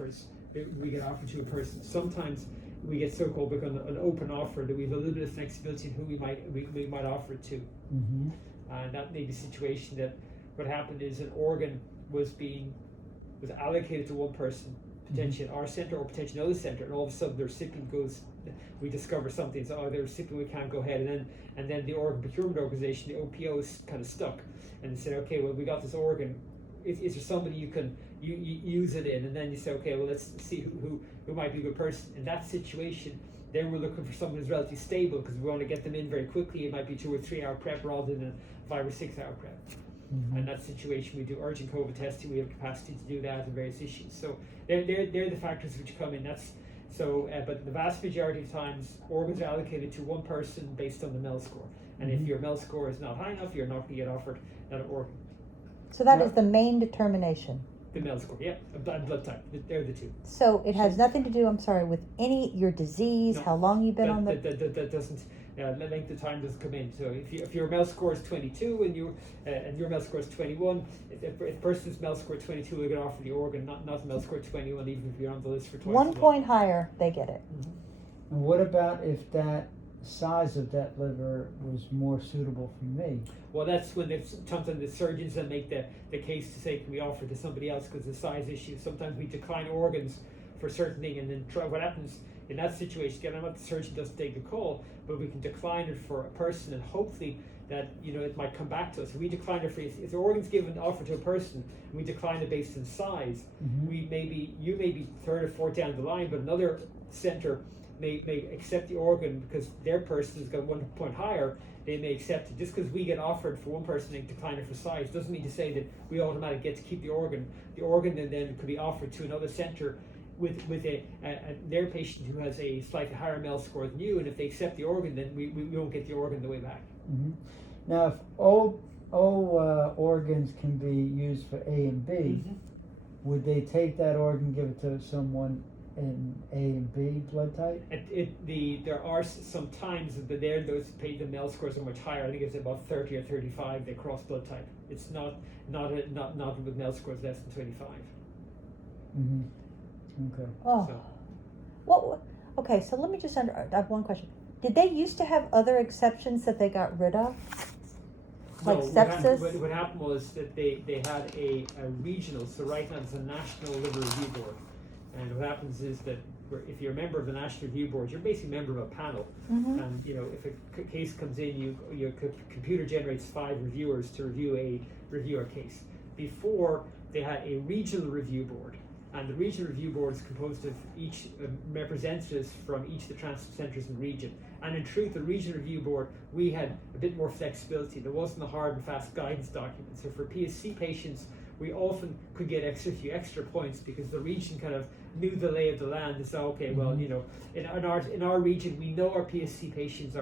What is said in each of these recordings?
offers. We get offered to a person. Sometimes we get so-called like an open offer that we have a little bit of flexibility in who we might offer it to. Mm-hmm. And that may be a situation that what happened is an organ was allocated to one person, potentially in our centre or potentially another centre, and all of a sudden the recipient goes, we discover something, so the recipient, we can't go ahead, and then the organ procurement organisation, the OPO, is kind of stuck, and they said, okay, well, we got this organ, is there somebody you can use it in? And then you say, okay, well, let's see who might be a good person. In that situation, then we're looking for someone who's relatively stable, because we want to get them in very quickly. It might be 2 or 3 hour prep rather than a 5 or 6 hour prep. Mm-hmm. And that situation, we do urgent COVID testing. We have capacity to do that and various issues. So they're the factors which come in. But the vast majority of times, organs are allocated to one person based on the MEL score. And if your MEL score is not high enough, you're not going to get offered that organ. So that is the main determination. The MEL score, yeah, blood type. They're the two. So it has nothing to do, I'm sorry, with your disease, No, how long you've been on the. That doesn't. The length of time doesn't come in. So if your MEL score is 22 and your MEL score is 21, if a person's MEL score 22 will get offered the organ, not MEL score 21, even if you're on the list for twice. 1 point higher, they get it. Mm-hmm. And what about if that size of that liver was more suitable for me? Well, that's when sometimes the surgeons then make the case to say, can we offer it to somebody else because of the size issue. Sometimes we decline organs for certain thing, and then what happens in that situation, again, I'm not the surgeon doesn't take the call, but we can decline it for a person, and hopefully that it might come back to us. If we decline it if the organ's given offer to a person and we decline it based on size, Mm-hmm. you may be third or fourth down the line, but another center may accept the organ because their person has got 1 point higher. They may accept it. Just because we get offered for one person and decline it for size doesn't mean to say that we automatically get to keep the organ. The organ then could be offered to another center with their patient who has a slightly higher MEL score than you, and if they accept the organ, then we won't get the organ the way back. Mm-hmm. Now, if all organs can be used for A and B, Mm-hmm. would they take that organ, give it to someone in A and B blood type? There are some times, but the MEL scores are much higher. I think it's about 30 or 35. They cross blood type. It's not with MEL scores less than 25. Mm-hmm. Okay. Oh. So. Well, okay, so let me just I have one question. Did they used to have other exceptions that they got rid of? Like No, sepsis? what happened was that they had a regional, so right now it's a National Liver Review Board. And what happens is that if you're a member of the National Review Board, you're basically a member of a panel. Mm-hmm. And if a case comes in, your computer generates 5 reviewers to review a case. Before, they had a regional review board. And the regional review board is composed of each representatives from each of the transplant centres in the region. And in truth, the regional review board, we had a bit more flexibility. There wasn't a hard and fast guidance document. So for PSC patients, we often could get a few extra points because the region kind of knew the lay of the land and said, okay, well, in our region, we know our PSC patients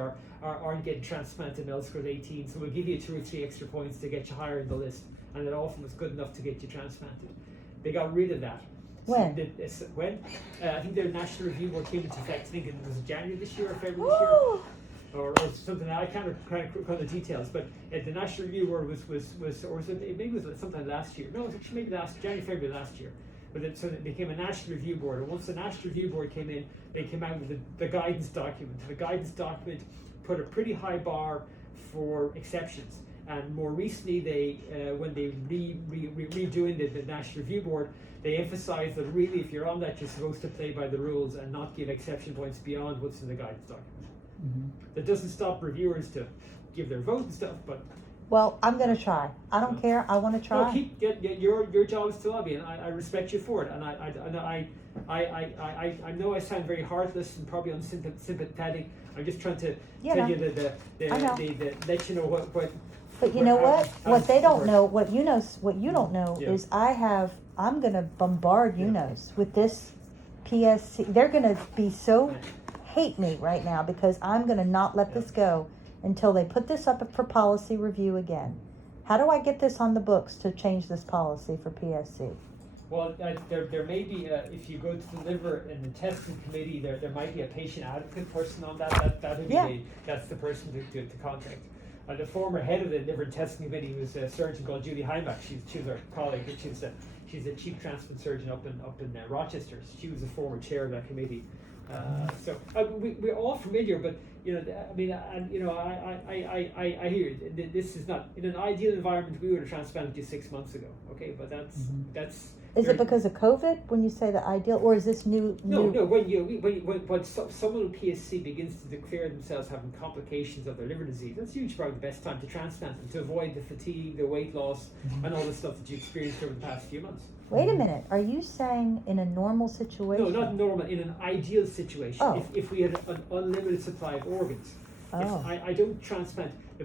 aren't getting transplanted MEL scores 18, so we'll give you 2 or 3 extra points to get you higher in the list. And it often was good enough to get you transplanted. They got rid of that. When? When? I think the National Review Board came into effect, I think it was January this year or February this year. Or something. I can't recall the details, but the National Review Board was maybe it was sometime last year. No, it was actually maybe January, February last year. But so it became a National Review Board, and once the National Review Board came in, they came out with the guidance document. The guidance document put a pretty high bar for exceptions. And more recently, when they redoing the National Review Board, they emphasised that really, if you're on that, you're supposed to play by the rules and not give exception points beyond what's in the guidance document. Mm-hmm. That doesn't stop reviewers to give their vote and stuff, but Well, I'm going to try. I don't care. I want to try. no, your job is to lobby, and I respect you for it. And I know I sound very heartless and probably unsympathetic. I'm just trying to tell you the let you know what. But you know what? What they don't know, what you don't know Yeah. is I'm going to bombard UNOS with this PSC. They're going to be so hate me right now because I'm going to not let this go until they put this up for policy review again. How do I get this on the books to change this policy for PSC? Well, there may be, if you go to the liver and intestine committee, there might be a patient advocate person on that. That's the person to contact. The former head of the liver and intestine committee was a surgeon called Judy Heimbach. She was our colleague. She's a chief transplant surgeon up in Rochester. She was a former chair of that committee. So we're all familiar, but I mean, and I hear you. This is not in an ideal environment. We would have transplanted you 6 months ago. Okay, but that's. Is it because of COVID when you say the ideal, or is this new? No. When someone with PSC begins to declare themselves having complications of their liver disease, that's usually probably the best time to transplant them to avoid the fatigue, the weight loss, and all the stuff that you experienced over the past few months. Wait a minute. Are you saying in a normal situation? No, not normal. In an ideal situation, Oh. if we had an unlimited supply of organs, Oh. I don't transplant. I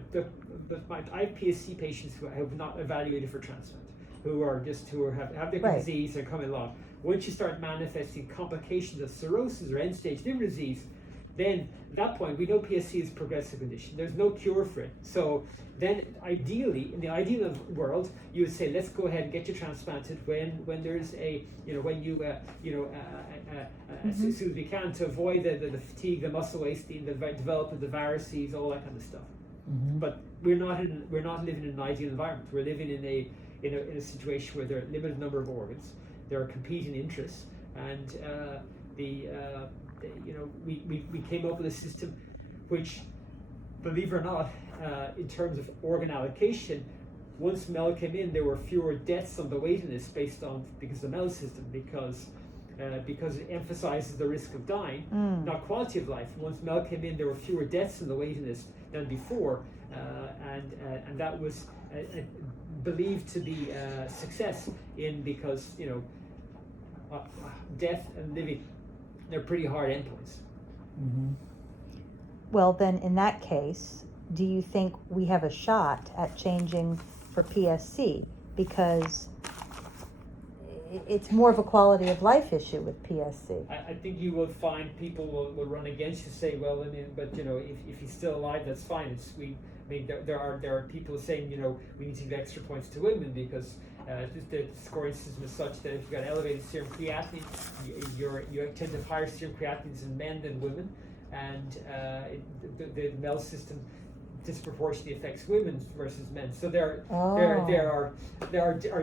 have PSC patients who I have not evaluated for transplant, who have their Right. disease and coming along. Once you start manifesting complications of cirrhosis or end-stage liver disease, then at that point we know PSC is a progressive condition. There's no cure for it. So then, ideally, in the ideal world, you would say, let's go ahead and get you transplanted when there's a as soon as we can, to avoid the fatigue, the muscle wasting, the development of the varices, all that kind of stuff. But we're not living in an ideal environment. We're living in a situation where there are a limited number of organs, there are competing interests, and we came up with a system which, believe it or not, in terms of organ allocation, once MEL came in, there were fewer deaths on the waiting list because of the MEL system, because it emphasizes the risk of dying, not quality of life. Once MEL came in, there were fewer deaths on the waiting list than before, and that was believed to be a success because death and living, they're pretty hard endpoints. Well, then in that case, do you think we have a shot at changing for PSC? Because it's more of a quality of life issue with PSC. I think you will find people will run against you, say, well, I mean, but if he's still alive, that's fine. There are people saying, we need to give extra points to women because the scoring system is such that if you've got elevated serum creatinine, you tend to have higher serum creatinines in men than women, and the MEL system disproportionately affects women versus men. So there are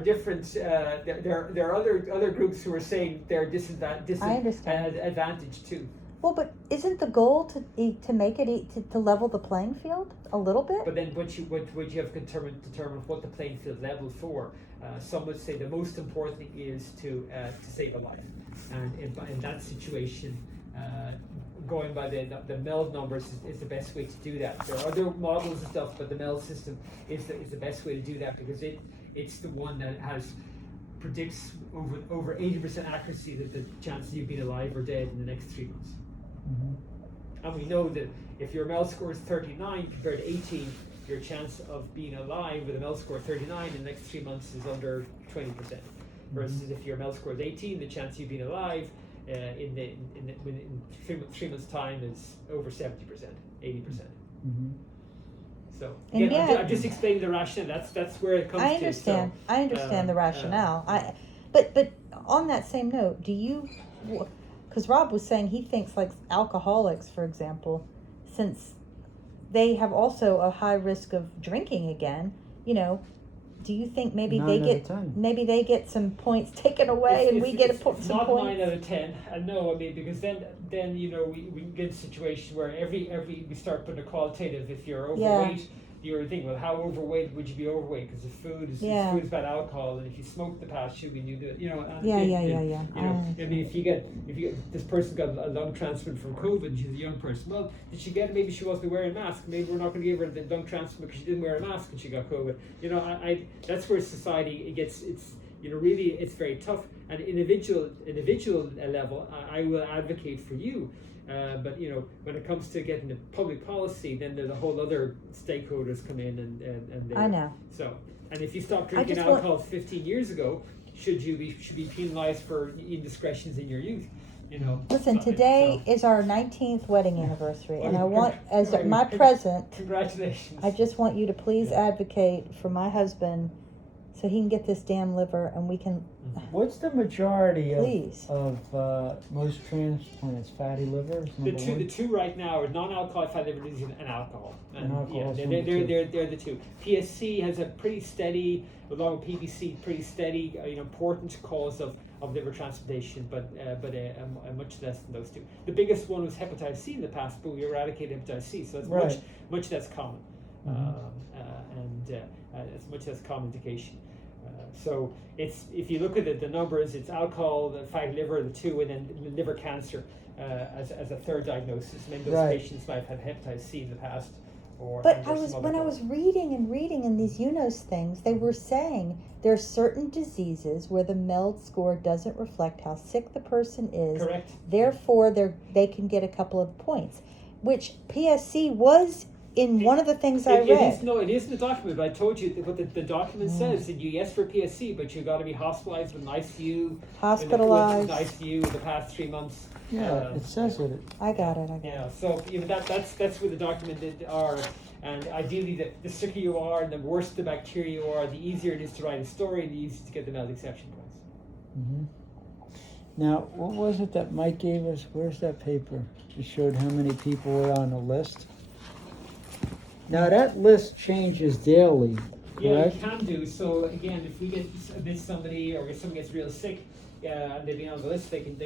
different. There are other groups who are saying they're disadvantaged too. Well, but isn't the goal to make it to level the playing field a little bit? But then what you have to determine what the playing field level for. Some would say the most important thing is to save a life, and in that situation, going by the MEL numbers is the best way to do that. There are other models and stuff, but the MEL system is the best way to do that because it's the one that predicts over 80% accuracy that the chances of you being alive or dead in the next 3 months. And we know that if your MEL score is 39 compared to 18, your chance of being alive with a MEL score of 39 in the next 3 months is under 20%. Versus if your MEL score is 18, the chance of you being alive in 3 months' time is over 70%, 80%. So again, I'm just explaining the rationale. That's where it comes to. I understand. I understand the rationale. But on that same note, do you? Because Rob was saying he thinks like alcoholics, for example, since they have also a high risk of drinking again. Do you think maybe maybe they get some points taken away and we get some points? Not 9 out of 10. No, I mean because then we get a situation where every we start putting a qualitative. If you're overweight, you're thinking, well, how overweight would you be overweight? Because the food is about alcohol, and if you smoke the past tube, you do it. I mean, if you get this person got a lung transplant from COVID, she's a young person. Well, did she get? Maybe she wasn't wearing a mask. Maybe we're not going to give her the lung transplant because she didn't wear a mask and she got COVID. That's where society gets. It's really it's very tough. And individual level, I will advocate for you. But when it comes to getting the public policy, then there's a whole other stakeholders come in and I know. So, and if you stopped drinking alcohol 15 years ago, should be penalized for indiscretions in your youth? Listen, today is our 19th wedding anniversary, and I want, as my present, congratulations. I just want you to please advocate for my husband so he can get this damn liver, and we can, What's the majority please. of most transplants? Fatty livers, The number two, one? the two right now are non-alcoholic fatty liver disease and alcohol. And alcohol is yeah, number two. they're the two. PSC has a pretty steady, along with PBC, pretty steady, important cause of liver transplantation, but much less than those two. The biggest one was hepatitis C in the past, but we eradicated hepatitis C, so that's Right. much less common, Mhm. it's much less common indication. So it's, if you look at the numbers, it's alcohol, the fatty liver, the two, and then liver cancer as a third diagnosis. Many of those Right. patients might have had hepatitis C in the past, or But and I there's was some when other I was reading in these UNOS things, they were saying there are certain diseases where the MELD score doesn't reflect how sick the person is. correct. Therefore, they can get a couple of points, which PSC was in one of the things I read. It is in the document, but I told you what the document says. That you yes for PSC, but you got to be hospitalized with an ICU. Hospitalized. With an ICU in the past 3 months. Yeah, it says it. I got it. Yeah, so that's where the document are, and ideally the sicker you are and the worse the bacteria you are, the easier it is to write a story and the easier to get the MELD exception points. Hmm. Now, what was it that Mike gave us? Where's that paper? It showed how many people were on the list. Now that list changes daily, Yeah, correct? you can do. So again, if we miss somebody or if someone gets real sick, and they've been on the list, they can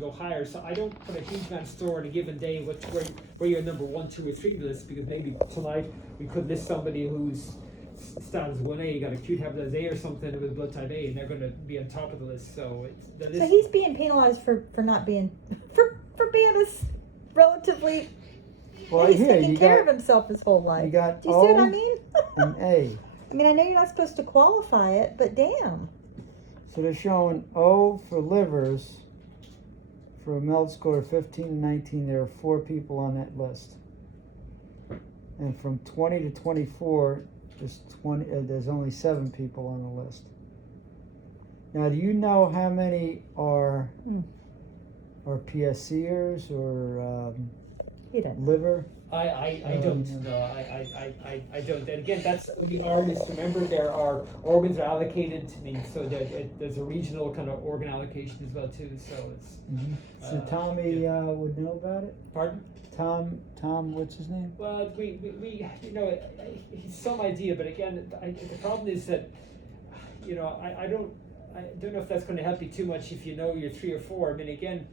go higher. So I don't put a huge amount of store on a given day where you're number 1, 2, or 3 on the list, because maybe tonight we could list somebody who's status 1A, got acute hepatitis A or something with blood type A, and they're going to be on top of the list. So it's the list. So he's being penalized for not being for being this relatively. Well, he's here taking you care got of himself his whole life. you got Do you see what I O mean? and A. I mean, I know you're not supposed to qualify it, but damn. So they're showing O for livers for a MELD score of 15 and 19. There are 4 people on that list. And from 20 to 24, there's only 7 people on the list. Now, do you know how many are PSCers or You don't. liver? I don't know. I don't. And again, that's the organs. Remember, there are organs are allocated to me, so there's a regional kind of organ allocation as well too. So it's. Mm-hmm. So Tommy would know about it. Pardon? Tom, what's his name? Well, we he's some idea, but again, the problem is that, I don't know if that's going to help you too much if you know you're 3 or 4. I mean, again,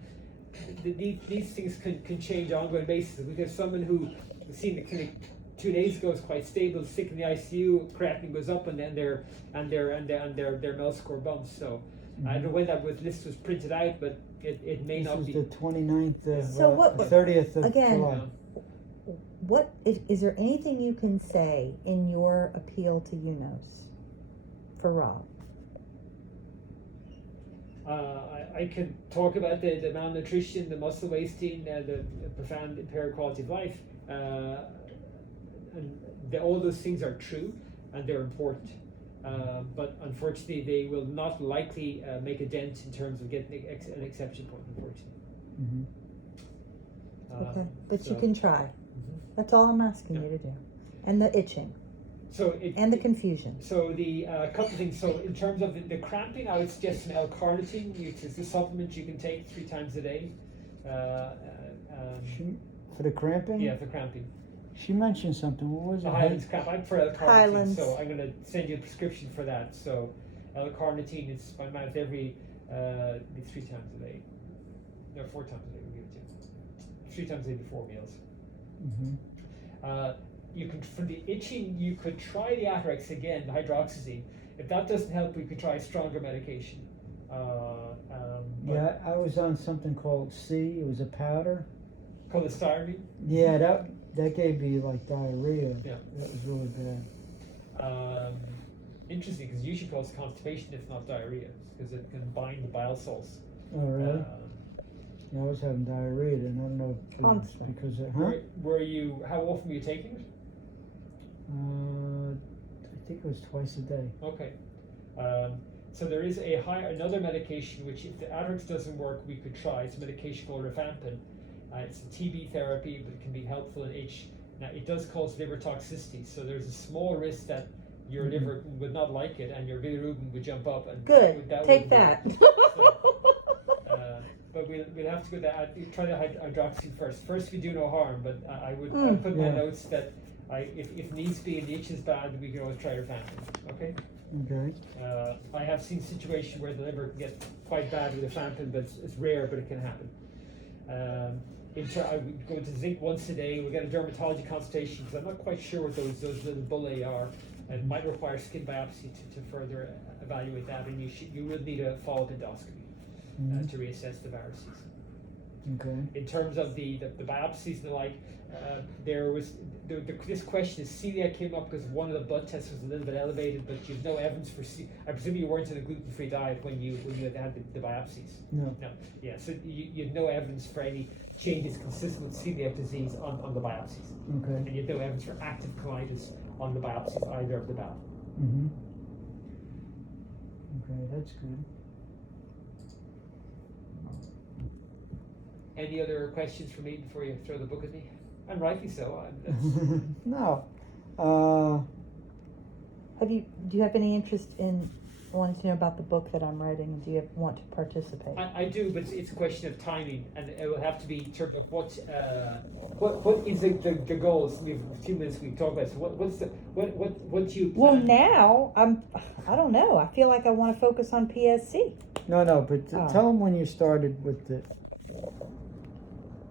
these things can change on an ongoing basis. We have someone who was seen in the clinic 2 days ago is quite stable, sick in the ICU, creatinine goes up, and then their MELD score bumps. So I don't know when that list was printed out, but it may not be. This is the 29th of So what- 30th of again, July. What is there anything you can say in your appeal to UNOS for Rob? I can talk about the malnutrition, the muscle wasting, the profound impaired quality of life, and all those things are true and they're important. But unfortunately, they will not likely make a dent in terms of getting an exception point, unfortunately. Mm-hmm. Okay, but you so- can try. That's all I'm asking you to do. And the itching and the confusion. So the couple things. So in terms of the cramping, I would suggest some L-carnitine, which is the supplement you can take 3 times a day. For the cramping? Yeah, for cramping. She mentioned something. What was it? Highlands cramp. I'm for L-carnitine, Highlands. so I'm going to send you a prescription for that. So L-carnitine is by mouth every 3 times a day. No, 4 times a day. We'll give it to you. 3 times a day before meals. Mm-hmm. You can, for the itching, you could try the Atarax again, the hydroxyzine. If that doesn't help, we could try stronger medication. Yeah, I was on something called C. It was a powder. Cholestyramine. Yeah, that gave me like diarrhea. Yeah. That was really bad. Interesting, because usually causes constipation if not diarrhea, because it can bind the bile salts. Oh, really? Yeah, I was having diarrhea, and I don't know if it was Constant. because of, Were you? How often were you taking it? I think it was twice a day. Okay. So there is another medication which, if the Atarax doesn't work, we could try. It's a medication called rifampin. It's a TB therapy, but it can be helpful in itch. Now, it does cause liver toxicity, so there's a small risk that your liver would not like it, and your bilirubin would jump up. And Good. Take would that. But we'll have to go try the hydroxy first. First, we do no harm, but I would put in my notes that if needs be and the itch is bad, we can always try rifampin. Okay. Okay. I have seen situations where the liver can get quite bad with rifampin, but it's rare, but it can happen. I would go to zinc once a day. We get a dermatology consultation because I'm not quite sure what those little bullae are, and might require skin biopsy to further evaluate that. And you will need a follow-up endoscopy to reassess the varices. Okay. In terms of the biopsies and the like, this question of celiac came up because one of the blood tests was a little bit elevated, but you've no evidence for I presume you weren't on a gluten-free diet when you had the biopsies. No. No. Yeah. So you had no evidence for any changes consistent with celiac disease on the biopsies. Okay. And you had no evidence for active colitis on the biopsies either of the bowel. Mm-hmm. Okay, that's good. Any other questions for me before you throw the book at me? And rightly so. No. Do you have any interest in wanting to know about the book that I'm writing? Do you want to participate? I do, but it's a question of timing, and it will have to be in terms of what is the goals. We have a few minutes we can talk about. So what do you plan? Well, now I don't know. I feel like I want to focus on PSC. No, but tell them when you started with the